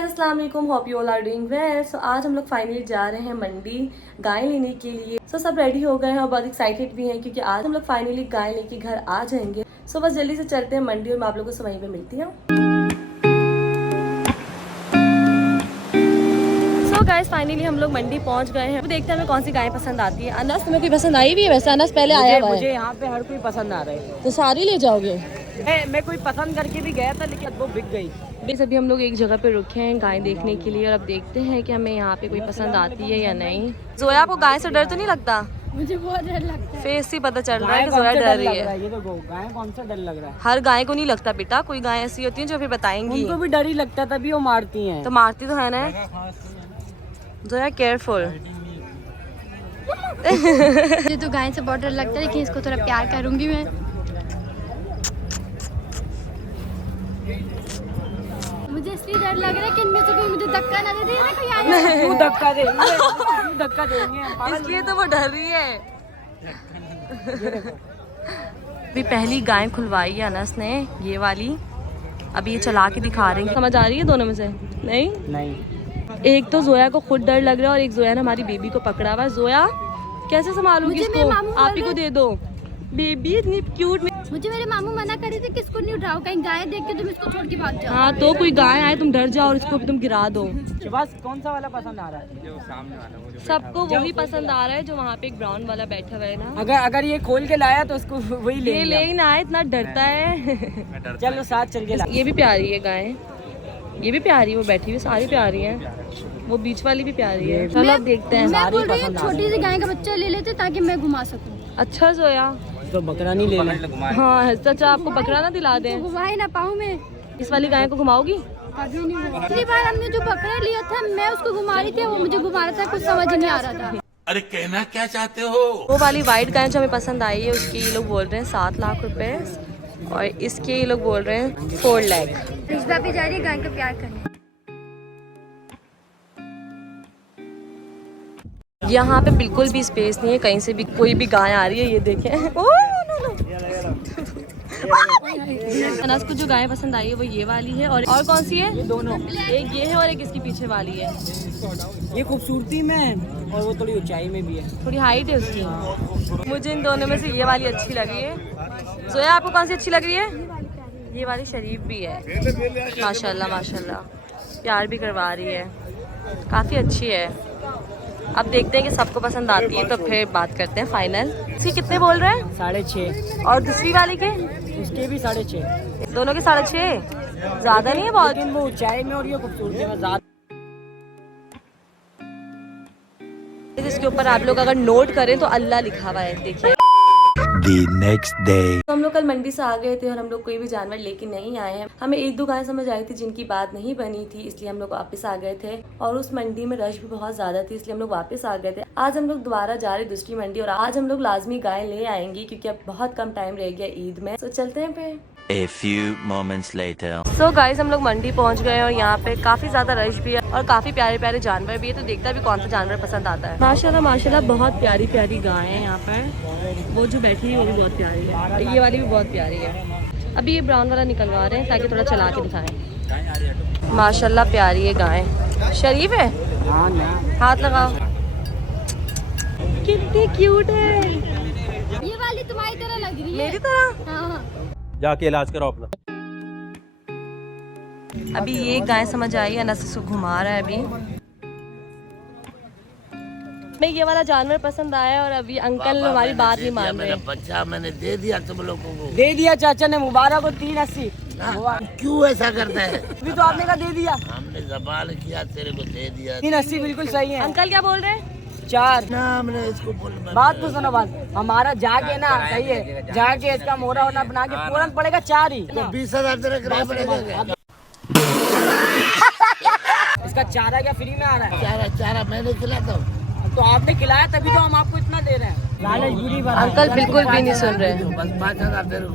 Guys अस्सलाम वालेकुम, hope you all are doing well. So आज हम लोग फाइनली जा रहे हैं मंडी गाय लेने के लिए। सो सब रेडी हो गए हैं और बहुत एक्साइटेड भी हैं क्योंकि आज हम लोग फाइनली गाय लेके घर आ जाएंगे। सो बस जल्दी से चलते हैं मंडी और मैं आप लोगों को वहीं पे मिलती हूँ। सो गाइस फाइनली हम लोग मंडी पहुंच गए हैं। देखते हैं हमें कौन सी गाय पसंद आती है। अनस तुम्हें कोई पसंद आई भी है? वैसे अनस पहले आया हुआ है। मुझे यहाँ पे हर कोई पसंद आ रहा है तो सारी ले जाओगे? मैं कोई पसंद करके भी गया था लेकिन वो बिक गई। बस अभी हम लोग एक जगह पे रुके हैं गाय देखने के लिए और अब देखते हैं कि हमें यहाँ पे कोई पसंद आती है या नहीं। जोया को गाय से डर तो नहीं लगता? मुझे बहुत डर लगता है। फेस से पता चल रहा है कि जोया डर रही है। ये तो गाय कौन सा डर लग रहा है? हर गाय को नहीं लगता बेटा, कोई गाय ऐसी होती है जो फिर बताएंगी। उनको भी डर ही लगता है तभी वो मारती हैं। तो मारती तो है ना। जोया केयरफुल। मुझे तो गाय से बहुत डर लगता है लेकिन इसको थोड़ा प्यार करूंगी मैं। मुझे इसलिए डर लग रहा है कि इनमें से कोई मुझे धक्का ना दे दे। देखो यार तू धक्का देंगे, तू धक्का देंगे। इसलिए तो वो डर रही है। अभी पहली गाय खुलवाई है अनस ने, ये वाली। अभी ये चला के दिखा रहे हैं। समझ आ रही है दोनों में से? नहीं। एक तो जोया को खुद डर लग रहा है और एक जोया ने हमारी बेबी को पकड़ा हुआ है। जोया कैसे संभालूगी इसको? आप ही को दे दो। बेबी इतनी क्यूट। मुझे मेरे मामू मना करे थे कि इसको नहीं उठाओ, कहीं गाय देख के तुम इसको छोड़ के भाग जाओ। हाँ तो कोई गाय आए तुम डर जाओ और इसको भी तुम गिरा दो। बस कौन सा वाला पसंद आ रहा है? जो सामने वाला। सबको वही पसंद आ रहा है जो वहाँ पे एक ब्राउन वाला बैठा हुआ है ना। अगर ये खोल के लाया तो उसको वही ले ही ना आए, इतना डरता है। चलो साथ चल के ला। ये भी प्यारी है गाय, ये भी प्यारी है। वो बैठी हुई सारी प्यारी है। वो बीच वाली भी प्यारी है। चलो अब देखते हैं। मैं बोल रही हूँ छोटी सी गाय का बच्चा ले लेते ताकि मैं घुमा सकूँ। अच्छा जोया तो बकरा नहीं ले लेना। हाँ चाचा आपको बकरा ना दिला दें? तो घुमा ही ना पाऊँ मैं। इस वाली गाय को घुमाओगी? कभी नहीं घुमा। पिछली बार हमने जो बकरा लिया था मैं उसको घुमा रही थी, वो मुझे घुमा रहा था, कुछ समझ नहीं आ रहा था। अरे कहना क्या चाहते हो? वो वाली वाइट गाय जो हमें पसंद आई है उसके ये लोग बोल रहे हैं 7 लाख रुपए और इसके ये लोग बोल रहे हैं 4 लाख। रिश्ता पे जा रही है गाय का प्यार करने। यहाँ पे बिल्कुल भी स्पेस नहीं है, कहीं से भी कोई भी गाय आ रही है। ये देखें। अनस को जो गाय पसंद आई है वो ये वाली है। और कौन सी है? ये दोनों। एक ये है और एक इसकी पीछे वाली है। ये खूबसूरती में है और वो थोड़ी ऊंचाई में भी है। थोड़ी हाइट है उसकी। मुझे इन दोनों में से ये वाली अच्छी लगी है। जोया आपको कौन सी अच्छी लग रही है? ये वाली शरीफ भी है, माशाल्लाह माशाल्लाह। प्यार भी करवा रही है, काफ़ी अच्छी है। अब देखते हैं कि सबको पसंद आती है तो फिर बात करते हैं फाइनल। इसकी कितने बोल रहे हैं? 6.5। और दूसरी वाली के? उसके भी 6.5। दोनों के 6.5। ज़्यादा नहीं है बहुत? लेकिन वो ऊंचाई में और ये खूबसूरती में ज़्यादा। इसके ऊपर आप लोग अगर नोट करें तो अल्लाह लिखा हुआ है, देखिए। The next day. तो हम लोग कल मंडी से आ गए थे और हम लोग कोई भी जानवर लेके नहीं आए हैं। हमें 1-2 गाय समझ आई थी जिनकी बात नहीं बनी थी, इसलिए हम लोग वापस आ गए थे। और उस मंडी में रश भी बहुत ज्यादा थी इसलिए हम लोग वापस आ गए थे। आज हम लोग दोबारा जा रहे दूसरी मंडी और आज हम लोग लाजमी गाय ले आएंगे क्योंकि अब बहुत कम टाइम रह गया ईद में। तो चलते हैं फिर। A few moments later. So guys हम लोग मंडी पहुंच गए और यहाँ पे काफी ज्यादा रश भी है और काफी प्यारे प्यारे जानवर भी है। तो देखता भी कौन सा जानवर पसंद आता है। माशाल्लाह माशाल्लाह बहुत प्यारी प्यारी गाय है यहाँ पर। वो जो बैठी है वो भी बहुत प्यारी है, ये वाली भी बहुत प्यारी है। अभी ये ब्राउन वाला निकलवा रहे हैं ताकि थोड़ा चला के दिखाएं। माशाल्लाह प्यारी है गाय। शरीफ है? हाथ लगाओ। कितनी क्यूट है। ये वाली तुम्हारी तरह लग रही है। मेरी तरह? हाँ। जाके इलाज करो अपना। अभी ये गाय समझ आई है, अनस इसको घुमा रहा है। अभी मैं ये वाला जानवर पसंद आया और अभी अंकल हमारी बात नहीं मान रहे। बच्चा मैंने दे दिया तुम लोगों को। दे दिया चाचा ने, मुबारक हो। 380। क्यों ऐसा करता है? अभी तो आपने का दे दिया। हमने जबान किया तेरे को दे दिया। 380 बिल्कुल सही है। अंकल क्या बोल रहे हैं? 4। ना हमने इसको बोल बात तो सुनो, बात हमारा जाके ना सही है, जाके इसका मोरा होना बना के पूरन पड़ेगा 4 ही। 20,000 तेरे किराया पड़ेगा। इसका चारा क्या फ्री में आ रहा है? चारा मैंने खिलाता हूँ। तो आपने खिलाया तभी तो हम आपको इतना दे रहे हैं। लालच बुरी बात। अंकल बिल्कुल भी नहीं सुन रहे। बस 5,000 तेरे को।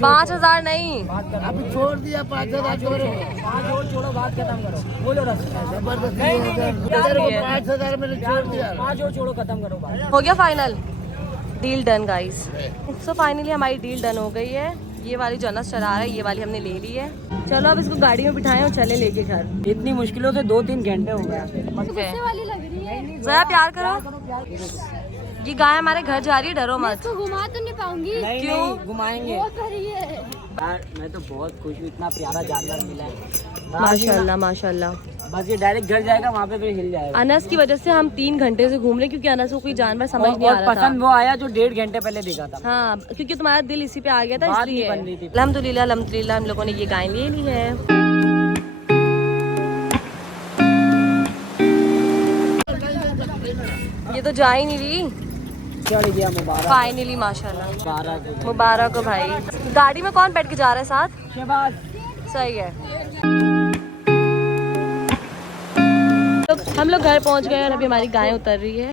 5,000 नहीं। अभी छोड़ दिया 5,000 छोड़ो। 5 और छोड़ो, बात खत्म करो। बोलो रस। जबरदस्ती हो गया। तेरे को 5,000 मैंने छोड़ दिया। 5 और छोड़ो, खत्म करो बात। हो गया final? Deal done guys. So finally हमारी डील डन हो गई है ये वाली जो ना चला रहा है, ये वाली हमने ले ली है। चलो अब इसको गाड़ी में बिठाएं और चले लेके घर। इतनी मुश्किलों से 2-3 घंटे हो गए। गुस्से वाली लग रही है। जरा प्यार करो। ये गाय हमारे घर जा रही है, डरो मत। इसको घुमा तो नहीं पाऊंगी। नहीं घुमाएंगे। बहुत भरी है। यार मैं तो बहुत खुश हूँ, इतना प्यारा जानवर मिला है। माशाल्लाह माशाल्लाह। बस ये डायरेक्ट घर जाएगा, वहाँ पे फिर हिल जाएगा। अनस की वजह से हम 3 घंटे से घूम रहे, क्योंकि अनस को कोई जानवर समझ नहीं आ और रहा पसंद था। वो आया जो 1.5 घंटे पहले देखा था। हाँ, क्योंकि तुम्हारा दिल इसी पे आ गया था, बात इसलिए। नहीं बन रही थी। अल्हम्दुलिल्लाह अल्हम्दुलिल्लाह हम लोगों ने ये गाय ले ली है। ये तो जा ही नहीं रही। चल गया मुबारक। फाइनली माशाल्लाह मुबारक। मुबारक हो भाई। गाड़ी में कौन बैठ के जा रहा है साथ? शहबाज। सही है। हम लोग घर पहुंच गए और अभी हमारी गाय उतर रही है।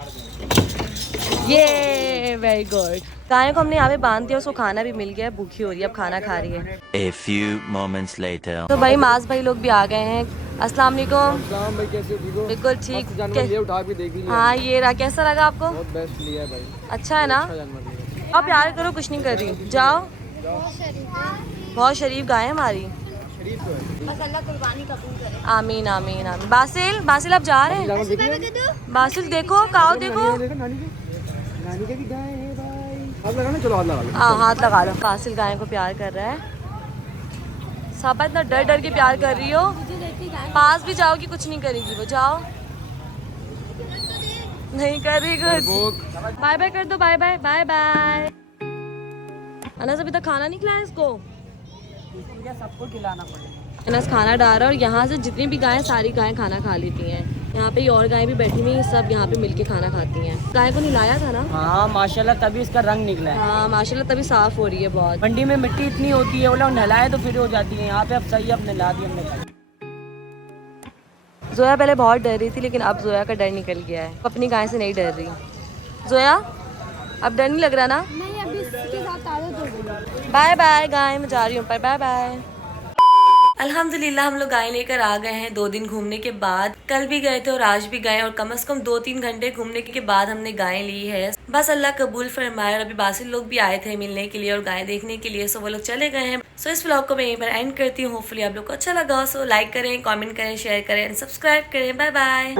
ये वेरी गुड। गाय को हमने यहाँ पे बांध दिया, उसको खाना भी मिल गया, भूखी हो रही है, अब खाना खा रही है। A few moments later. तो भाई माज भाई लोग भी आ गए हैं। अस्सलाम वालेकुम। भाई कैसे हो? ठीक हो? बिल्कुल ठीक। जानवर ये उठा के देख लिया। हाँ ये रहा, कैसा लगा आपको? बहुत बेस्ट लिया है भाई। अच्छा है ना? जानवर लिया। अब प्यार करो, कुछ नहीं कर रही, जाओ। बहुत शरीफ गाय है हमारी। आमीन आमीन आमीन। बासिल बासिल अब जा रहे हैं। बासिल देखो, काओ देखो। नानी के भी गाय है भाई। आप लगाना, चलो हाथ लगा लो। हाँ हाथ लगा लो। बासिल गाय को प्यार कर रहा है। साबा इतना डर डर के प्यार कर रही हो, पास भी जाओगी कुछ नहीं करेगी वो, जाओ। नहीं कर रही कुछ। बाय बाय कर दो, bye bye bye bye. Anas अभी तक खाना नहीं खिलाया इसको। सबको खिलाना पड़ेगा। अनस खाना डाल रहा है और यहाँ से जितनी भी गायें, सारी गायें खाना खा लेती हैं। यहाँ पे और गायें भी बैठी हुई हैं, सब यहाँ पे मिलके खाना खाती हैं। गाय को नहलाया था ना? हाँ माशाल्लाह, तभी इसका रंग निकला है। हाँ माशाल्लाह, तभी साफ हो रही है बहुत। मंडी में मिट्टी इतनी होती है, वो लोग नहलाए तो फिर हो जाती है। यहाँ पे अब सही, अब नहला दी हमने। जोया पहले बहुत डर रही थी, लेकिन अब जोया का डर निकल गया है। अपनी गाय से नहीं डर रही। जोया अब डर नहीं लग रहा ना? नहीं, अभी इसके साथ आदत हो गई। बाय बाय गाय, मैं जा रही हूँ पर। Bye bye. अल्हम्दुलिल्लाह हम लोग गाय लेकर आ गए हैं 2 दिन घूमने के बाद। कल भी गए थे और आज भी गए, और कम से कम 2-3 घंटे घूमने के बाद हमने गाय ली है। बस अल्लाह कबूल फरमाए। और अभी बासिल लोग भी आए थे मिलने के लिए और गाय देखने के लिए, सो वो लोग चले गए हैं। सो इस व्लॉग को मैं यहीं पर एंड करती हूँ। होपफुली आप लोग को अच्छा लगा। सो लाइक करें, कमेंट करें, शेयर करें, सब्सक्राइब करें। Bye bye.